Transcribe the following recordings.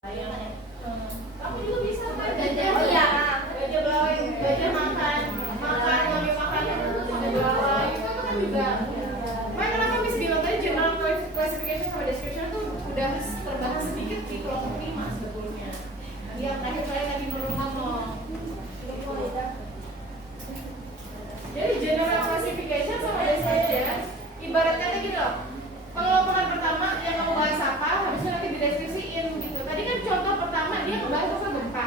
Kamu juga bisa kan? Iya. Gajah belawai, gajah makan nyampe makannya itu sama belawai itu kan juga. Makanya kenapa Miss bilang tadi general classification sama description tuh udah terbahas sedikit di kelompok 5 sebetulnya. Yang terakhir saya tadi ngomong. Jadi general classification sama description ibaratnya kayak gitu loh. Pengelompokan pertama yang kamu bahas apa, habisnya nanti dideskripsiin gitu. Tadi kan contoh pertama dia ngebahas masalah gempa.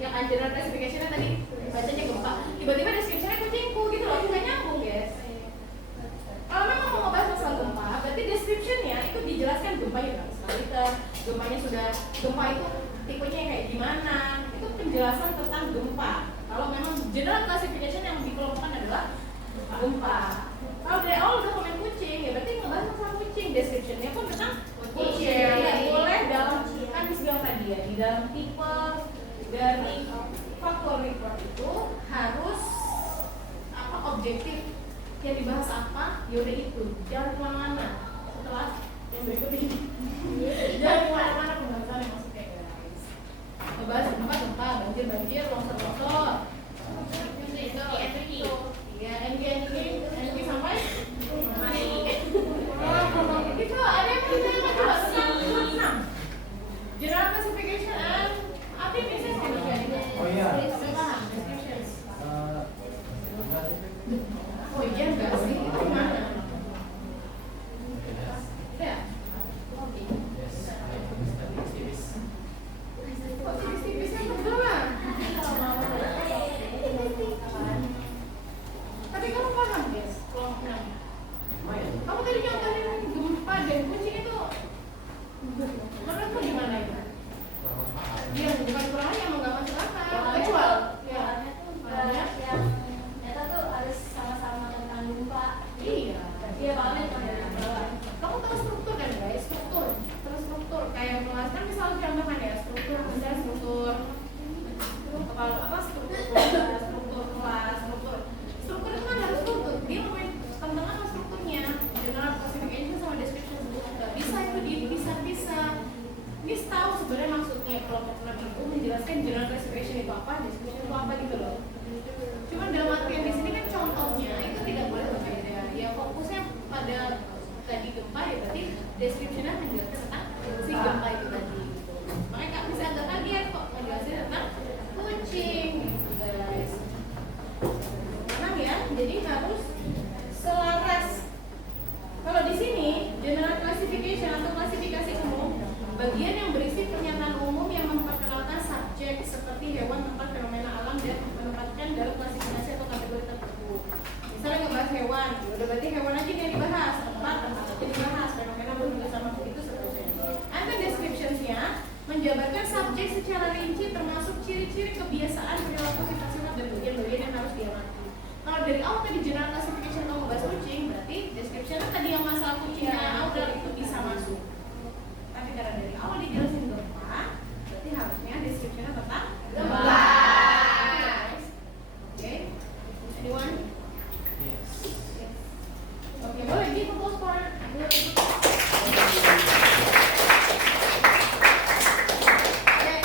Yang general classification-nya tadi bacanya gempa. Tiba-tiba deskripsinya kucingku gitu loh, nggak nyambung guys. Kalau memang mau ngebahas masalah gempa, berarti description-nya itu dijelaskan gempanya berapa skala Richter, gempanya sudah gempa itu tipenya kayak gimana. Itu penjelasan tentang gempa. Kalau memang general classification yang dikelompokkan adalah gempa. Kalau dari awal udah komen kucing, ya berarti ngebahas masalah kucing. Description-nya pun tentang kucing. Ya, boleh dalam kan bilang tadi ya, di dalam tipe dari faktual report itu harus apa objektif yang dibahas apa, ya udah itu. Jangan kemana-mana. Setelah yang berikut ini, jangan kemana-mana pembahasan yang maksudnya guys. Ngebahas gempa, banjir, longsor. Ya, NG sampai itu ada yang coba senang. General classification apa yang bisa Oh iya. Oh iya enggak sih? Itu gimana? Ya. Kok tipis-tipis yang kedua? Tapi kamu paham guys, kelompok 6. Kamu tadi nyontohin gempa dan kucing itu menurutmu gimana itu? Dia bukan kurangnya, emang gak masuk akal. Kecuali ya. Ternyata tuh harus sama-sama tentang gempa. Iya. Iya banget kan. Kamu tahu struktur kan guys? Struktur. Kayak kelas kan misalnya contohkan ya struktur kepala apa struktur kelas. Struktur itu kan harus struktur. Dia mau tentang apa strukturnya? General classification sama description nggak bisa itu bisa. Ini tahu sebenarnya maksudnya kelompok 6 itu menjelaskan general classification itu apa, description itu apa gitu loh. Cuman dalam artian di sini kan contohnya itu tidak boleh berbeda. Ya fokusnya pada tadi gempa ya berarti description-nya menjelaskan tentang si gempa itu tadi. Gitu. Makanya Kak bisa agak kaget kok menjelaskan tentang kucing gitu guys. Tenang ya, jadi harus selaras. Kalau di sini general classification atau klasifikasi umum, bagian yang berisi pernyataan umum yang memperkenalkan subjek seperti hewan, tempat, fenomena alam dan menempatkan dalam klasifikasi atau kategori tertentu. Misalnya ngebahas hewan, udah berarti hewan aja yang dibahas, tempat aja dibahas, fenomena berhubungan sama itu seterusnya. Ada descriptions-nya menjabarkan subjek secara rinci termasuk ciri-ciri kebiasaan, perilaku, sifat-sifat dan bagian-bagian yang harus diamati. Kalau dari awal tadi general classification kamu bahas kucing, berarti description tadi yang masalah kucingnya udah itu bisa masuk. Tapi karena dari awal dijelasin gempa, berarti harusnya description-nya tentang gempa. Oke? Anyone? Yes. Oke, boleh di fokus for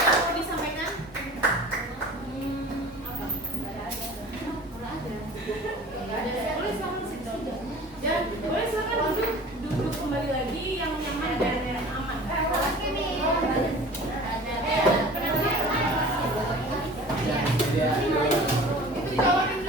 mau disampaikan? Apa? Boleh silakan duduk kembali lagi yang nyaman dan yang aman. Itu jawabin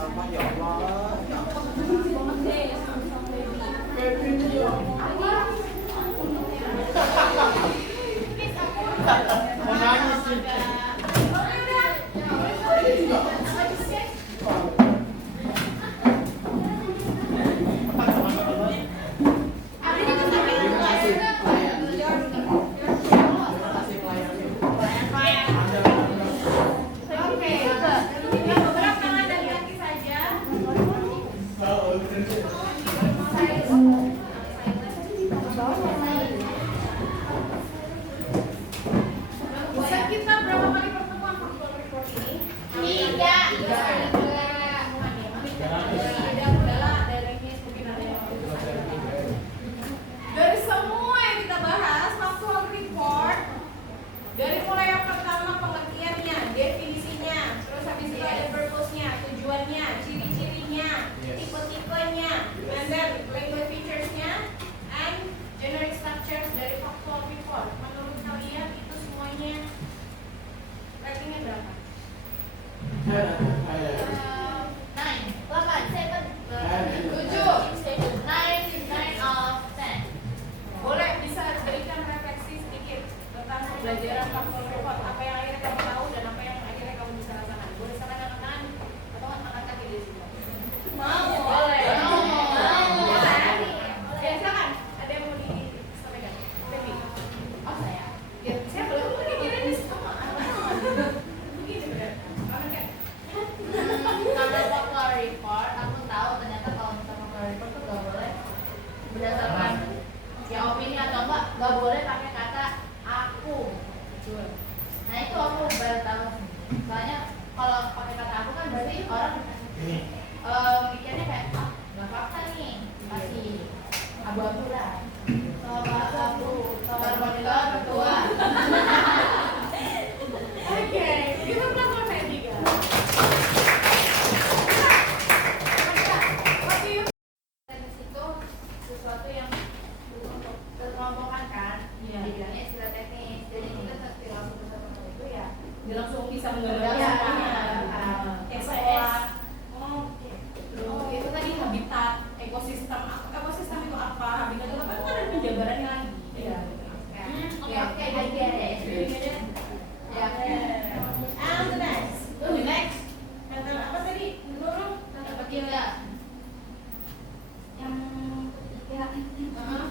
Sampah ya Allah. Mau nangis sih. Sekitar berapa Nine, 8, 7, 7, 9 of 10. Boleh bisa berikan refleksi sedikit tentang pembelajaran faktor report, apa yang akhirnya kamu tahu dan apa yang akhirnya kamu bisa rasakan. Boleh sama tangan atau angkat kaki di sini. Mau? Boleh. Mau. Ya silakan. Ada yang mau disampaikan? Baby. Oh saya. Ya, saya belum kepikiran di sama. Begini benar. Angkat. Karena faktor report, aku tahu ternyata kalau misalnya faktor report tuh gak boleh berdasarkan ya opini atau enggak, gak boleh pakai kata aku. Betul. Nah itu aku baru tahu. Soalnya kalau pakai kata aku kan berarti orang mikirnya kayak nggak fakta nih, masih abu-abu lah. Abu-abu, soal ketua. Oke, kita melakukan tadi guys. Teknis itu sesuatu yang untuk terkelompokkan kan, dibilangnya istilah teknis. Jadi kita ketika langsung bersama itu ya Dia langsung bisa Ya, menggambarkan SPS. Oke. Terus itu tadi habitat, ekosistem. Ekosistem itu apa? Habitat itu apa? Itu kan ada penjabarannya lagi. Iya. Oke, jadi ya. And the next. The next. Kata apa tadi? Menurut Yang ketiga,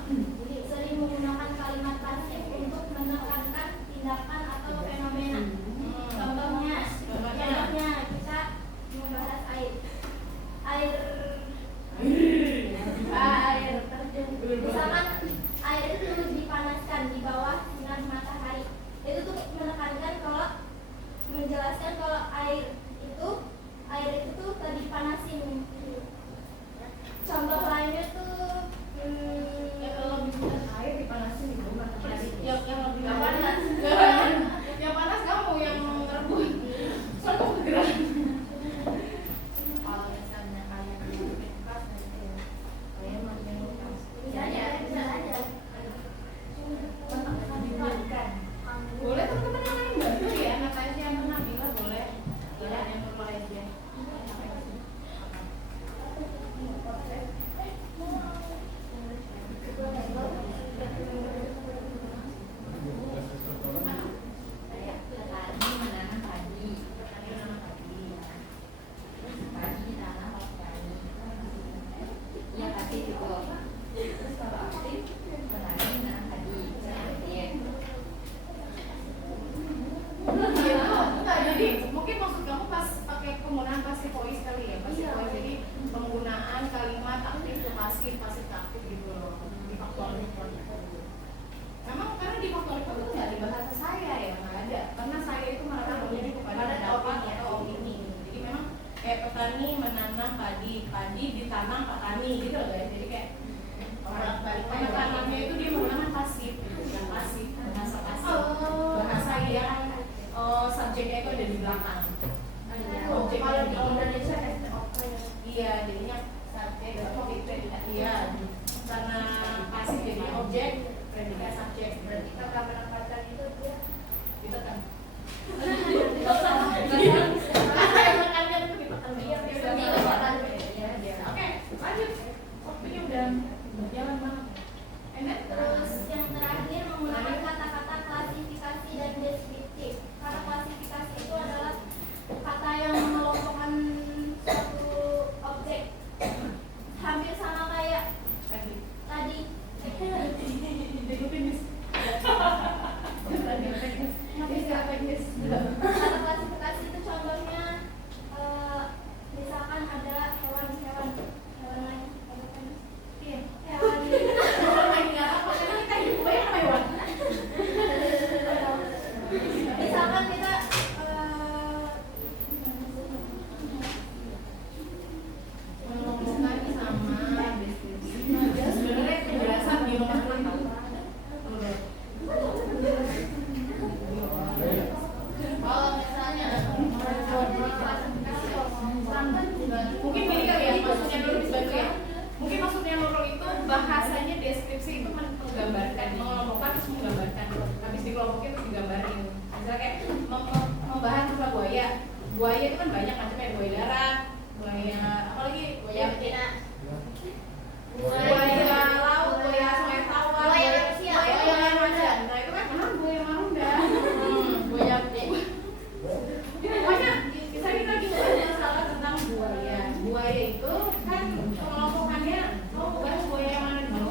Jadi sering menggunakan kalimat pasif untuk menekankan tindakan atau fenomena. Contohnya kita membahas air terjun. Misalkan air itu dipanaskan di bawah sinar matahari. Itu tuh menekankan kalau menjelaskan kalau air itu tuh tadi panasin. Contoh lainnya tuh ya kalau misalnya air dipanasin itu matahari. Yang lebih Yang panas. Yang panas kamu yang rebus. Soalnya kamu kegerak. kalau misalnya kalian bikin kelas nanti kalian mau bikin kelas. bisa aja. Boleh teman-teman yang lain bantu ya. Natasha yang pernah bilang boleh. Kalian yang mulai aja. Saya tadi menanam padi. Padi ditanam padi. Iya kasih gitu. Terus kalau aktif menanam padi. Saya Enggak, jadi mungkin maksud kamu pas pakai penggunaan pasif voice kali ya, pasif voice. Jadi penggunaan kalimat aktif ke pasif, pasif ke aktif gitu loh di faktor report. Memang karena di faktor report itu nggak di bahasa saya ya, nggak ada. Karena saya itu menaruh jadi kepada pendapat atau opini. Jadi memang kayak petani menanam padi, padi ditanam petani gitu loh guys. Jadi kayak penekanannya itu dia menggunakan pasif, bukan pasif, bahasa pasif, bahasa yang subjeknya itu ada di belakang. Objek kalau di yang Indonesia STOP ya. iya, jadinya subjek predikat iya. Karena pasif jadi objek, predikat subjek. Berarti kata penempatan itu dia Ditekan. Kata yang menekankan itu ditekan. Iya, Oke, lanjut. Waktunya udah berjalan banget. And then, Terus yang terakhir menggunakan kata-kata klasifikasi dan deskriptif. Kata klasifikasi itu adalah kata yang mengelompokkan suatu objek. Hampir sama kayak lagi. tadi. Kata klasifikasi itu contohnya misalkan ada hewan lain. Iya. Hewan misalkan kita Mengelompokkan sama deskripsi. Sebenarnya penjelasan di nomor 6 tahu. kalau kan banyak macamnya, buaya darat, buaya apalagi Buaya betina. buaya laut, buaya sungai tawar, Buaya manusia. buaya marunda. Nah itu kan buaya marunda. Buaya betina. Jadi pokoknya bisa kita gimana masalah tentang buaya. Buaya itu kan pengelompokannya bukan buaya yang mana gitu.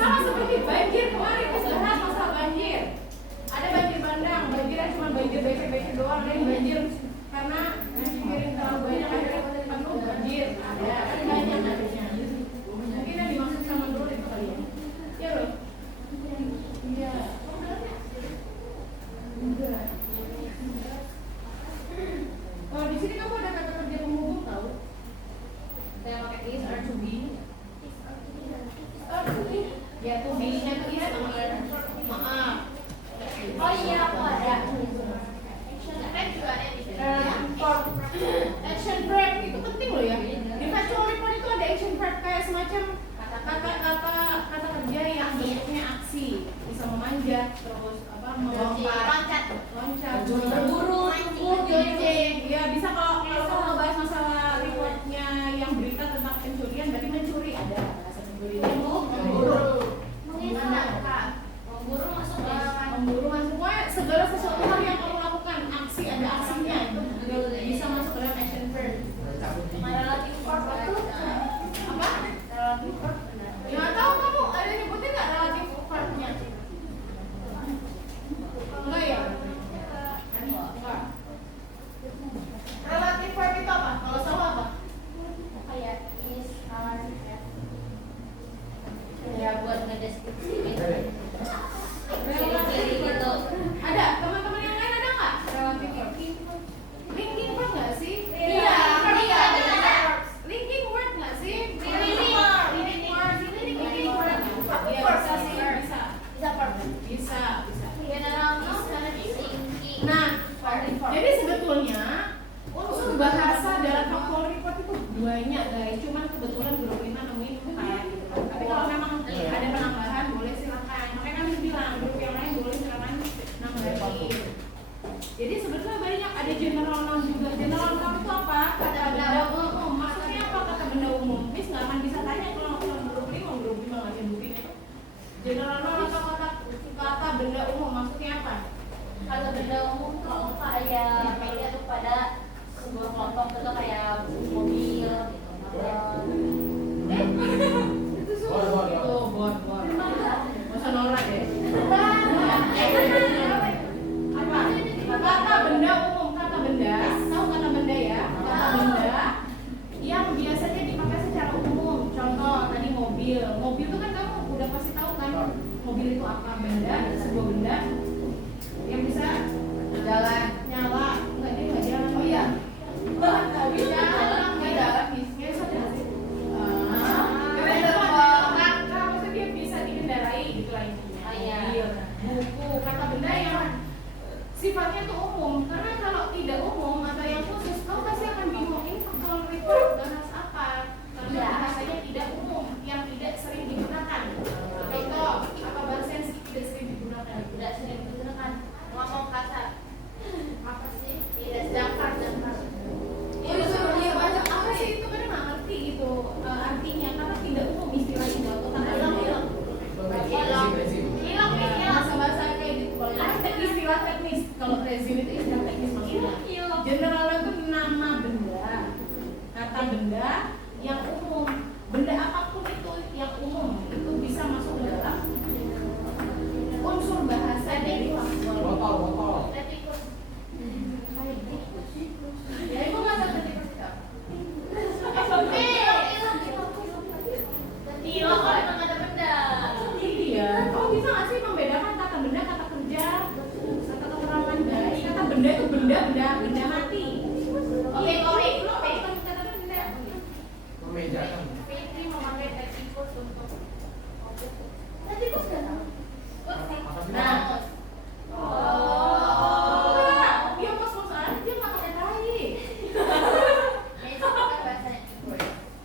Sama seperti banjir kemarin kita bahas masalah banjir. Ada banjir bandang, banjirnya cuma banjir becek-becek doang, dan banjir karena ngirim terlalu banyak akhirnya penuh banjir. Ada kan banyak adanya. Mungkin yang dimaksud sama dulu itu kali ya. Ya loh. Iya. Enggak. Oh, di sini kamu ada kata kerja penghubung tahu? Saya pakai is or to be. Ya, to be-nya tuh is teman. Maaf. Oh iya, aku ada. Action verb juga ada di sini. Action verb itu penting loh ya. Di factual report itu ada action verb kayak semacam kata kerja yang bentuknya aksi, bisa memanjat, terus apa melompat, loncat, berburu, jogging. Ya bisa kalau ngebahas masalah reportnya yang berita tentang pencurian, berarti mencuri ada bahasa pencuri. Memburu masuk Memburu masuk, segala sesuatu hal yang kamu lakukan, aksi ada aksinya itu bisa masuk dalam action verb. relative verb itu Apa? relative verb. Nggak tahu kamu ada nyebutin nggak relative verbnya? Enggak ya? Enggak. Relative verb itu apa? Kalau sama apa? Kayak is, are, have. Ya buat ngedeskripsi gitu. Relative gitu. Ada? Teman-teman yang lain ada nggak? Relative verb. Linking verb nggak sih? Iya, iya, benar. Linking word nggak sih? Linking word. Linking word. Linking word. Iya, bisa sih, bisa. Bisa verb. Bisa. General knows karena thinking. Nah, jadi sebetulnya unsur bahasa dalam factual report itu banyak guys, cuman kebetulan grup 5 nemuin 4 gitu kan. Tapi kalau memang ada penambahan boleh silakan. Makanya kami bilang grup yang lain boleh silakan nambahin. Jadi sebetulnya banyak, ada general noun juga. General noun itu apa? Kata benda umum. Maksudnya apa kata benda umum? Miss nggak akan bisa tanya kalau grup 5 nggak nyebutin itu. General noun atau kata benda umum maksudnya apa? Kalau benda umum tuh kayak media tuh pada sebuah kelompok itu kayak mobil gitu, motor. Itu sulit itu bor. Masa norak ya? Apa? Kata benda umum, kata benda. Tahu kata benda ya? Kata benda yang biasanya dipakai secara umum. Contoh tadi mobil. Mobil itu kan kamu udah pasti tahu kan? Mobil itu apa? Benda, sebuah benda yang bisa Jalan. nyala. Enggak, dia nggak jalan. Oh iya. Bisa nggak jalan, bisa nggak sih? Maksudnya dia bisa dikendarai gitu lah intinya. Oh, iya. Mobil. Buku, kata benda yang sifatnya itu umum. Karena kalau tidak umum atau yang khusus, kamu pasti akan bingung ini factual report bahas apa. Karena bahasanya tidak umum, yang tidak sering digunakan. Contoh, apa bahasa yang tidak sering digunakan? Tidak sering digunakan. Ngomong kasar. Apa sih? Tidak jangkar. Iya, dia baca apa sih itu kadang nggak ngerti gitu artinya karena tidak umum istilah itu atau kata hilang. Bahasa-bahasa kayak gitu. Kalau istilah teknis, kalau rezim itu istilah teknis maksudnya. General itu nama benda, kata benda yang umum. Benda apapun itu yang umum itu bisa masuk dalam unsur bahasa dari faktual. Botol. Ya itu nggak tahu berarti Hilang kalau emang ada benda. iya. Kamu bisa nggak sih membedakan kata benda, kata kerja, kata keterangan baik, kata benda itu benda mati. Oke, kata benda. Memejakan. Fitri memakai tetikus untuk Tetikus nggak tahu. Nah, Oh. dia kos-kos aja nggak pakai tai. itu kan bahasanya keyboard.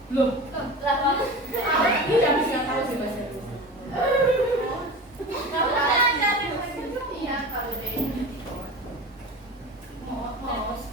Loh, Lah, dia habis nggak tahu sih bahasa itu. Iya kalau deh. Mos.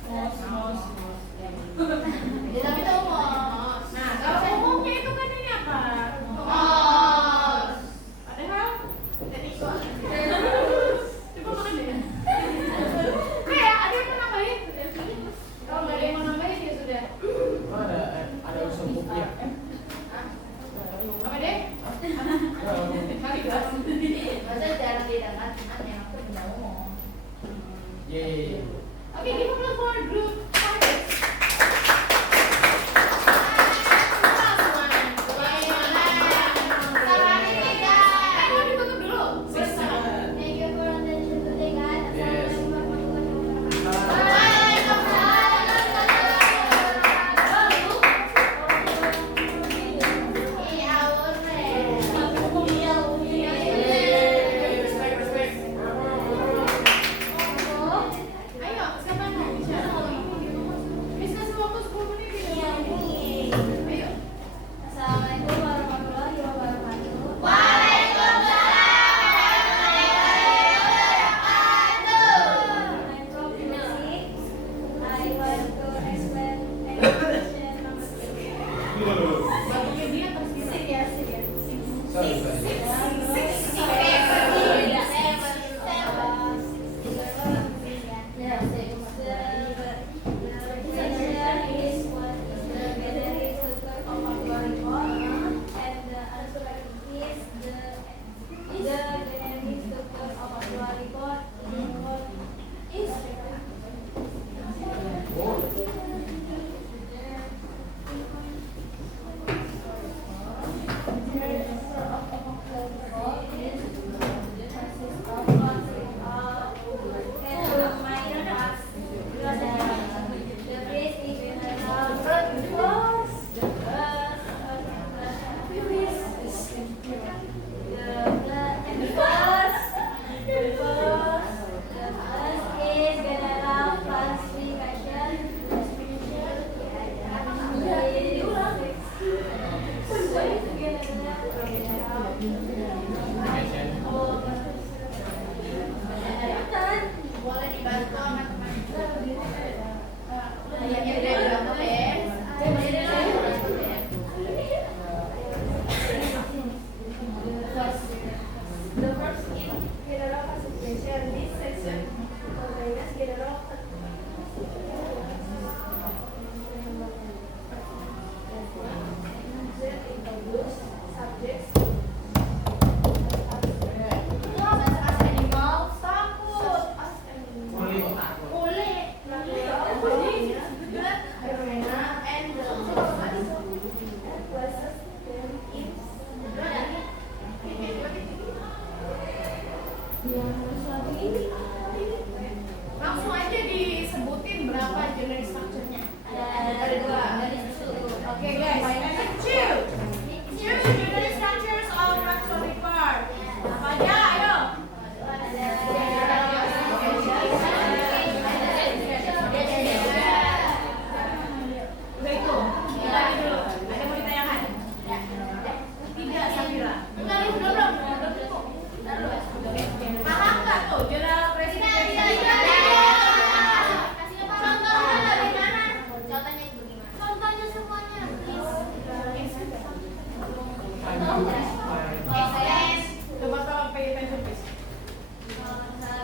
Oke, give applause for group targets. Ayo ditutup dulu. Thank you for attention today, guys. Assalamualaikum warahmatullahi wabarakatuh. Ayo, siapa yang mau bicara? Miss kasih waktu 10 menit ya. Ayo. Assalamualaikum warahmatullahi wabarakatuh. I'm from Gresik. I want to explain education number 6. Batuknya dia terus gini. Sorry. Boleh dibantu sama teman-teman. Ayahnya udah berapa ya? The first in general classification, this section contains general introduce subjects. Animal takut. Boleh. Langsung aja disebutin berapa jenis structure-nya. Ada dua, dari situ. Oke guys, two genetic structures of respiratory part. Apa aja? Ayo. Udah itu. Kita dulu. Ada mau ditanyakan? Tidak, Safira. Enggak, belum. Paham nggak tuh general classification? Contohnya semuanya, please. Coba tolong pay attention please.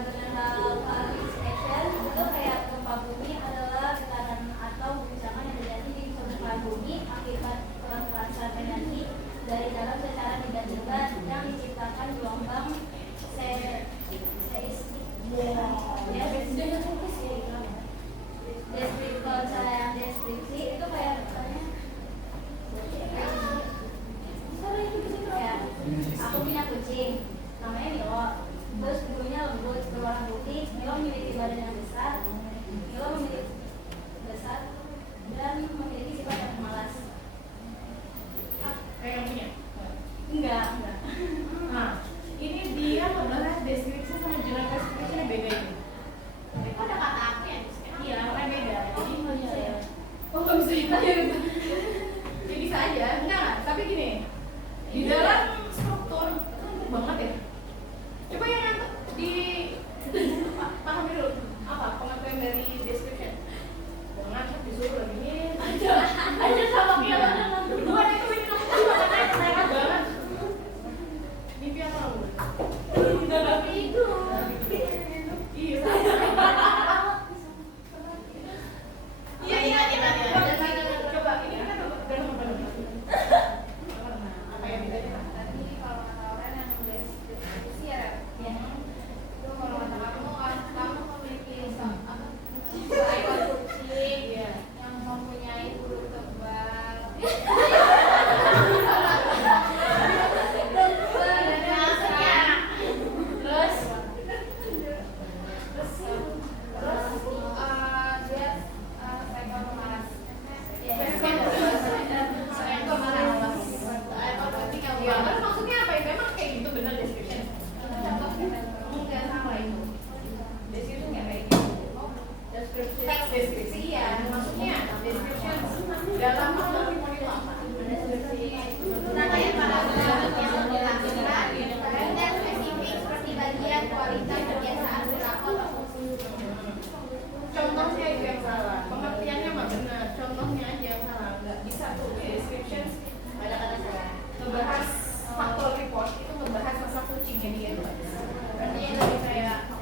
General classification itu kayak gempa bumi adalah getaran atau guncangan yang terjadi di permukaan bumi akibat pelepasan energi dari dalam secara tidak jelas yang diciptakan gelombang seismik. Deskripsi, kalau saya deskripsi itu kayak aku punya kucing namanya Milo, terus bulunya lembut berwarna putih. Milo memiliki badan yang besar, Milo memiliki besar dan memiliki sifat yang pemalas. Kayak yang punya. Enggak. Nah, ini dia adalah deskripsi sama general classification beda ini. Kok ada kata aku ya? Iya, makanya beda. Jadi Nggak bisa ya? oh nggak bisa ditanya. Ya bisa aja, enggak. Tapi gini, di dalam struktur kan banget ya. Coba yang di paham dulu apa pengertian dari description. Jangan disuruh lagi aja sama dia buat itu ini kamu banget. Mimpi apa kamu? Itu. Iya. Iya. Coba Deskripsi iya, maksudnya description dalam faktor Pimon itu apa? Rangkaian paragraf yang menjelaskan karakter spesifik seperti bagian, kualitas, kebiasaan, perilaku, atau fungsi. Contohnya itu yang salah, pengertiannya mah benar, contohnya aja yang salah. Nggak bisa tuh di description ada kata salah. Ngebahas faktor report itu ngebahas masa kucingnya dia. Berarti yang lebih kayak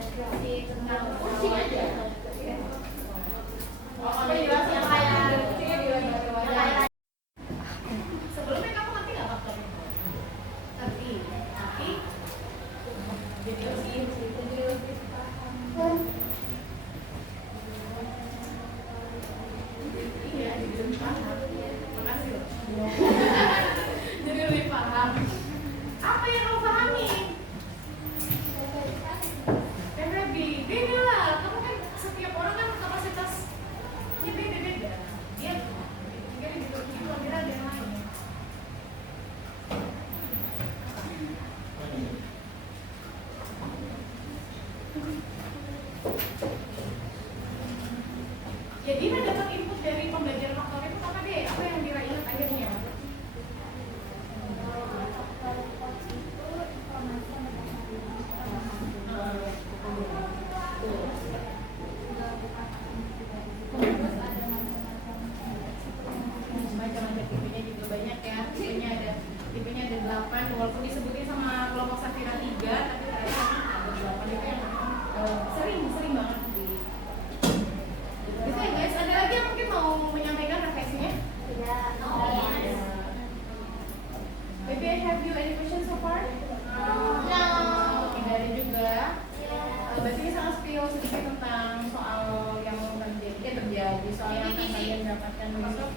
tentang kucing aja. Oh, apa jelas yang kayak kucingnya di sebelumnya kamu ngerti nggak faktor report? Ngerti, tapi jadi lebih paham. Iya, jadi lebih paham. Makasih loh. Jadi lebih paham. Apa yang kamu pahami? Beda lah. Kamu kan setiap orang kan kapasitasnya beda-beda. Dia gitu. Kira ada yang lain. Jadi Dina dapat input dari pembelajaran faktor itu apa deh? Apa yang Dina ingat akhirnya? Macam-macam tipenya juga banyak ya. Tipenya ada 8 walaupun disebutin sama kelompok Safira 3 tapi ternyata ada 8 itu yang sering banget di itu ya guys. Ada lagi yang mungkin mau menyampaikan refleksinya? Tidak. Maybe I have you any questions so far? No. Tidak ada juga. Berarti ini sangat spill sedikit tentang soal yang terjadi soal yang akan kalian dapatkan besok.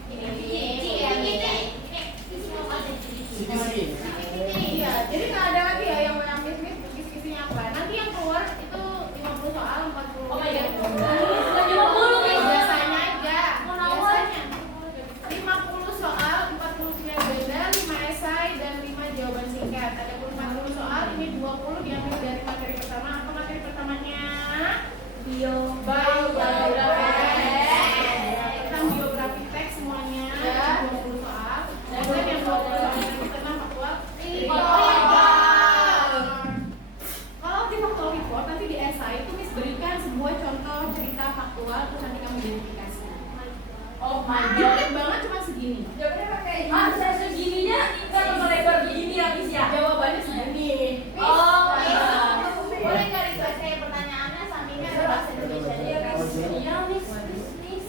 Iya, jadi nggak ada lagi ya yang menangis diskusinya apa. Nanti yang keluar itu 50 soal 40. Oh iya. Biasanya aja. Biasanya 50 soal 49 benda, 5 esai dan 5 jawaban singkat. Ada 40 soal, ini 20 diambil dari materi pertama. Apa materi pertamanya? Biografi. Tentang biografi teks semuanya 20 soal. Dan yang 20 soal itu tentang faktual. Kalau di faktual report nanti di esai itu Miss berikan sebuah contoh cerita faktual terus nanti kamu identifikasi. Oh my Dikit banget cuma segini. Jawabannya pakai segininya kan lebar begini ya Miss ya. Jawabannya segini. Oh iya. Boleh nggak request kayak pertanyaannya sampingnya ada bahasa Indonesia nya? Iya Miss. Iya,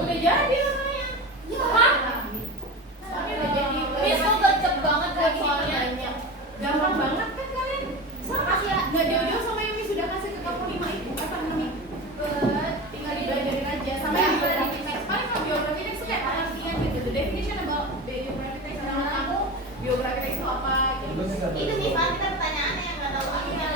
udah jadi namanya. Soalnya udah jadi. Miss kok gercep banget Lagi soalnya. banyak. Gampang banget kan kalian? Sama Makasih ya. nggak jauh-jauh sama yang Miss sudah kasih ke kamu 5 itu apa 6 itu? Tinggal dibelajarin aja. Sama yang biografi teks. Paling kalau biografi teks itu kayak pengertian gitu. The definition about biography text. Menurut kamu biografi teks itu apa? Gitu. Itu Miss, kita pertanyaannya yang nggak tahu artinya.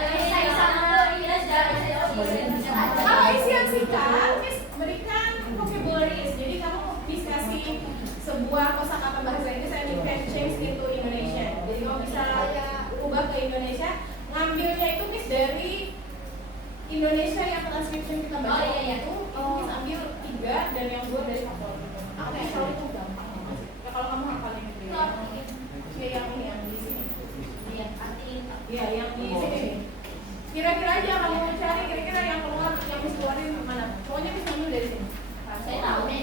Kalau isi yang singkat, Miss berikan vocabularies. Jadi kamu bisa kasih sebuah kosakata bahasa Inggris and you can change into Indonesian. Jadi kamu bisa ubah ke Indonesia. Ngambilnya itu Miss dari Indonesia yang transcription kita baca itu Miss ambil 3 dan yang 2 dari faktor. Oke, kalau itu gampang. Ya, kalau kamu hafalin itu ya. Kayak yang di sini. Iya, yang di sini. Kira-kira aja kamu cari kira-kira yang keluar yang Miss keluarin mana? Pokoknya Miss ambil dari sini. Saya tahu nih.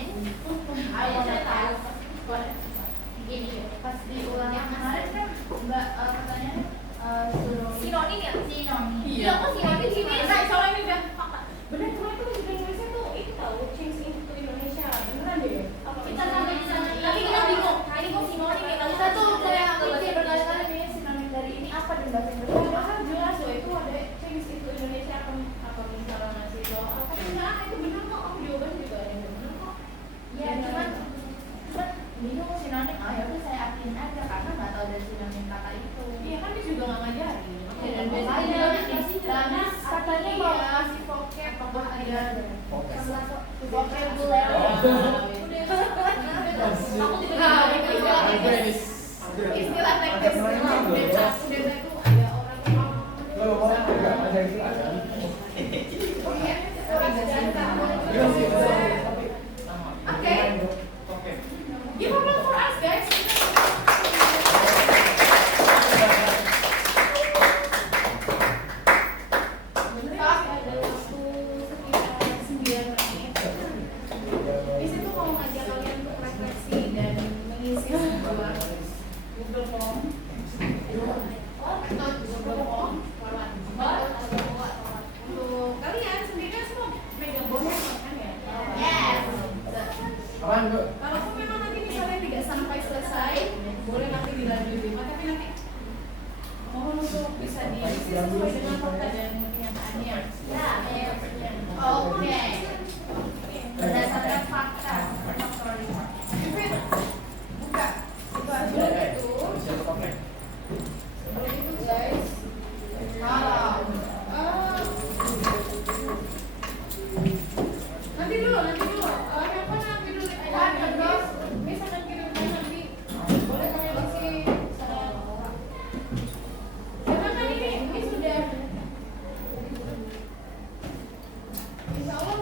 Ayo saya tahu. Gini, Pas diulang yang kemarin kan Mbak katanya suruh sinonim ya? sinonim. Iya. Kok sinonim sih, Miss? Nah, soalnya ini udah fakta. Benar kemarin tuh di Indonesia tuh itu tahu change into Indonesia. Beneran deh. Kita sampai di sana. Tapi kita bingung. Ini kok sinonim ya? Kita tuh kayak mikir berkali-kali nih sinonim dari ini apa dan bahasa Indonesia. Padahal jelas loh itu ada change into Indonesia apa misalnya ngasih doa apa enggak itu benar kok kamu jawaban juga ada yang benar kok. Iya, cuman bingung sinonim. Oh ya udah saya artiin aja karena nggak tahu dari sinonim kata itu. Iya kan dia juga nggak ngajarin. Dan biasanya katanya katanya mau iya, si vocab apa ada vocabulary. Aku tiba-tiba istilah teknis udah itu ada orang ada itu ada. Oke. Give applause for us, guys. Ada waktu sekitar 9 menit. Di situ mau ngajak kalian untuk refleksi dan mengisi sebuah Google Form. Untuk kalian sendiri kan semua megang bonus kan ya? Yes. Apaan, Bu? Kalaupun memang nanti misalnya tidak sampai selesai, boleh nanti dilanjutin. Tapi nanti mohon untuk bisa diisi sesuai dengan fakta dan kenyataannya. Ya, Oke. Berdasarkan fakta. Vin, buka. Buka dulu itu. Siapa pakai? Sebelum itu guys. Kalau Nanti dulu. Handphone nanti dulu. Ada guys. Bisa akan kirimkan nanti. Boleh kalian isi sana. Karena kan ini sudah. Insya Allah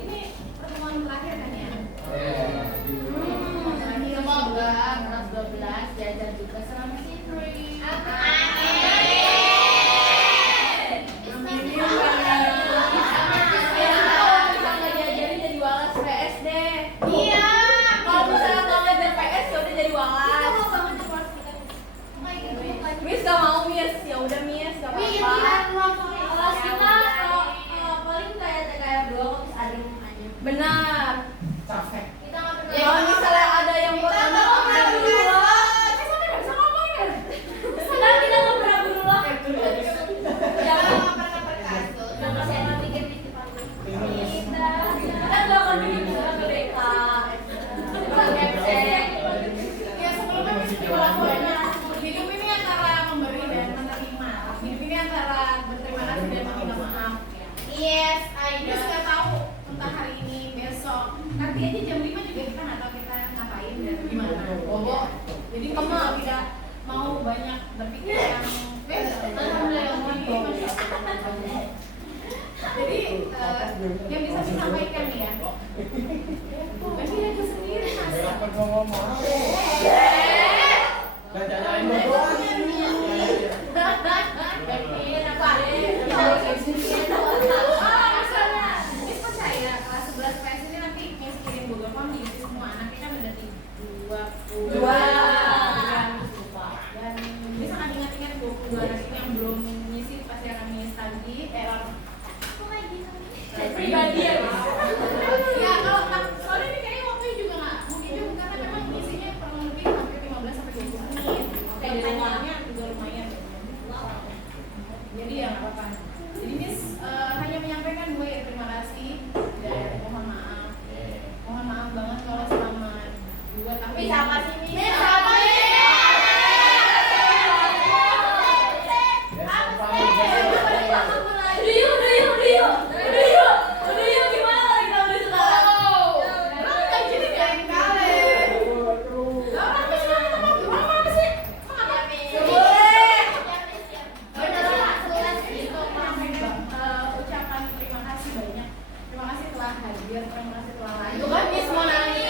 ini pertemuan terakhir kan ya. semoga kelas 12 diajar juga selama Sipri. Miss gak mau Miss, ya udah Miss, gak apa-apa. Kelas kita paling kayak doang terus ada aja. Benar. Capek. Kita nggak pernah. Kalau misalnya ada yang buat anak udah dulu lah. Sekarang kita nggak pernah dulu lah. Kita nggak pernah berkasus. Jangan saya bikin di depan kita. Kita nggak akan bikin kita ke BK. Kita ngecek. Ya sebelumnya mesti dilakukannya. Hidup ini antara memberi dan menerima. Hidup ini antara berterima kasih dan meminta maaf. Yes, Terus nggak tahu entah hari ini, besok, nanti aja jam 5 juga kita nggak tahu kita ngapain dan gimana. Bobo. Jadi kalau tidak mau banyak berpikir yang jadi yang bisa disampaikan nih ya. Bagi aku sendiri mas. Apa ngomong? Dan jangan doang. Misalnya, Miss percaya kelas 11 PS ini nanti Miss kirim Google Form diisi semua. Nanti kan ada 22. Dan bisa kan ingat-ingat 22 nanti yang belum ngisi pasti akan Miss tagih. Pribadi ya. Ya kalau soalnya ini kayaknya waktunya juga nggak mungkin juga karena memang ngisinya kurang lebih hampir 15 sampai 20 menit. Pertanyaannya juga lumayan. Jadi ya nggak apa-apa. Jadi Miss hanya menyampaikan gue terima kasih dan mohon maaf. Mohon maaf banget kalau selama 2 tahun. Miss apa sih, Miss? Miss apa sih? Ucapan terima kasih banyak. Terima kasih telah hadir, terima kasih telah Itu kan Miss mau nangis.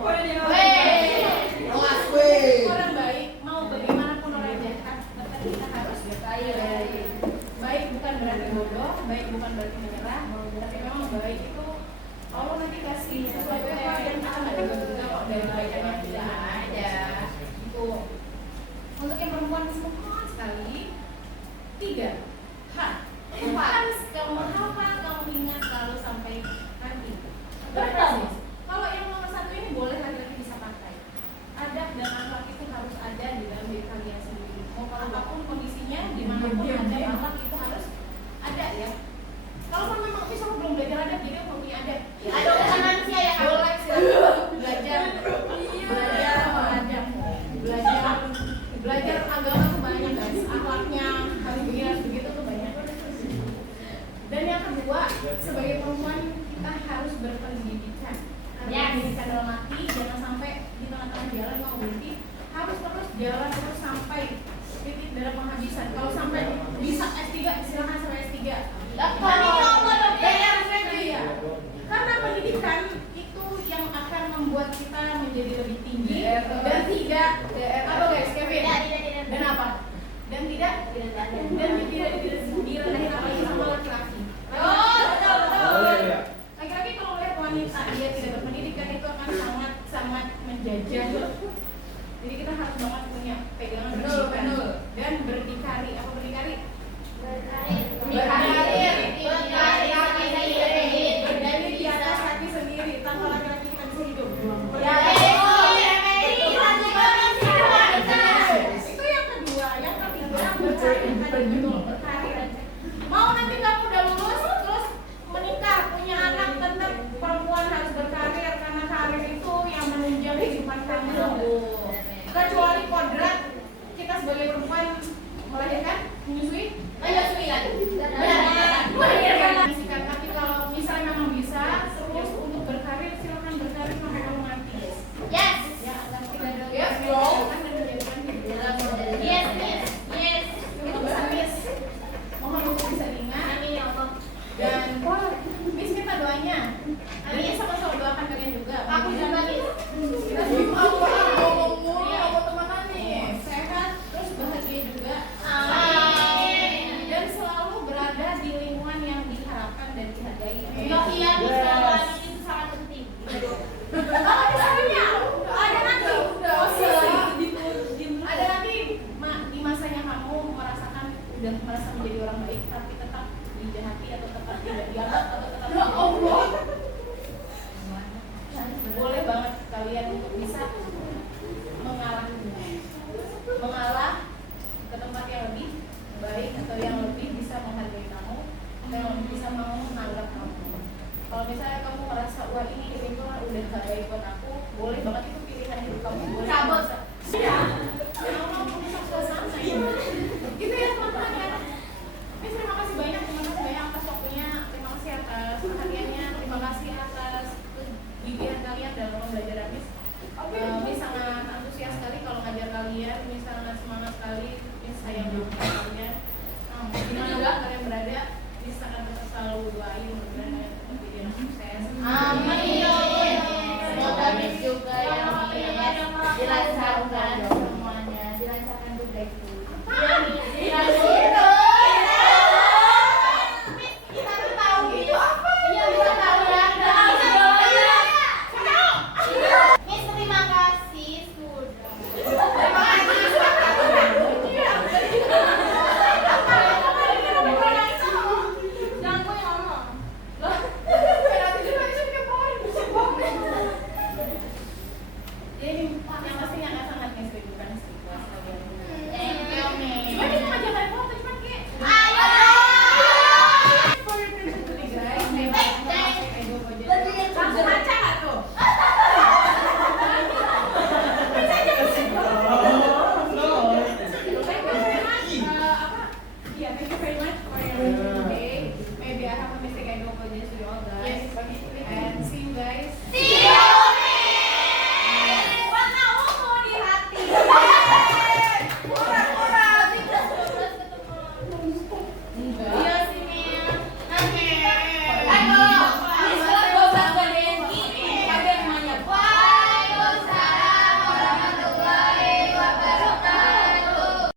Kelas weh. Orang baik mau bagaimanapun orang jahat, tetap kita harus baik bukan berarti bodoh, baik bukan berarti menyerah, tapi memang baik itu Allah nanti kasih sesuatu yang kita nggak juga kok dari kebaikan yang tidak ada. Itu untuk yang perempuan semua sekali 3 harus kamu hafal, kamu ingat selalu sampai nanti. Berbasis. Kalau yang nomor 1 ini boleh laki-laki bisa pakai. Adab dan akhlak itu harus ada di dalam diri kalian sendiri. Mau apapun kondisinya, dimanapun adab akhlak itu harus ada ya. Kalau memang misalnya belum belajar adab, jadi mau punya adab. Ada manusia ya kan? Boleh silakan belajar adab, belajar agama tuh banyak guys. Akhlaknya harus begini harus begitu tuh banyak. Dan yang kedua, sebagai perempuan kita harus berpendidikan. Pendidikan dalam arti jangan sampai di tengah-tengah jalan mau berhenti, harus terus jalan terus sampai titik dalam penghabisan. Kalau sampai bisa S3 silakan sampai S3. Iya. Karena pendidikan itu yang akan membuat kita menjadi lebih tinggi dan tidak apa guys Kevin? Dan apa? Dan tidak direndahin apalagi sama laki-laki. Laki-laki kalau melihat wanita dia tidak berpendidikan itu akan sangat menjajah. Jadi kita harus banget punya pegangan pendidikan dan berdikari. Apa berdikari? Berdiri di atas kaki sendiri. Tanpa laki-laki kita bisa hidup. Itu yang kedua. Yang ketiga berkarir. Mau nanti kamu udah lulus terus menikah punya anak, tetap perempuan harus berkarir karena karir itu yang menunjang kehidupan kamu. Kecuali kodrat kita sebagai perempuan melahirkan, menyusui, melahirkan. Tapi kalau misalnya memang bisa terus untuk berkarir, silakan berkarir sampai kamu mati. Yes. Ya, agar tidak ada Yes, yang bro. menjadikan dan menjadikan hidup. Yes. Itu bisa miss. Mohon untuk bisa diingat. Dan miss minta doanya. Nanti sama-sama doakan kalian juga. Aku juga miss. Kita juga ngomong mulu sama teman nih. Sehat terus bahagia juga. Amin. Dan selalu berada di lingkungan yang diharapkan dan dihargai. Iya, bisa itu sangat penting. Kalau misalnya ada nanti ada nanti di masanya kamu merasakan udah merasa menjadi orang baik tapi tetap dijahati atau tetap tidak dianggap atau tetap Ya Allah. boleh banget kalian untuk bisa mengalah ke tempat yang lebih baik atau yang lebih bisa menghargai kamu atau yang lebih bisa mau menganggap kamu. Kalau misalnya kamu merasa wah ini lingkungan udah gak baik buat aku, boleh banget itu pilihan hidup kamu. Boleh Cabut. Iya. Yang mau merusak suasana ya. Gitu ya teman-teman ya. Miss terima kasih banyak atas waktunya, terima kasih atas perhatiannya, terima kasih atas gigihan kalian dalam belajar Miss. Miss sangat antusias sekali kalau ngajar kalian, Miss sangat semangat sekali, Miss sayang banget sama kalian. Dimana kalian berada, Miss akan tetap selalu doain mudah-mudahan kalian tetap jadi anak sukses. Amin.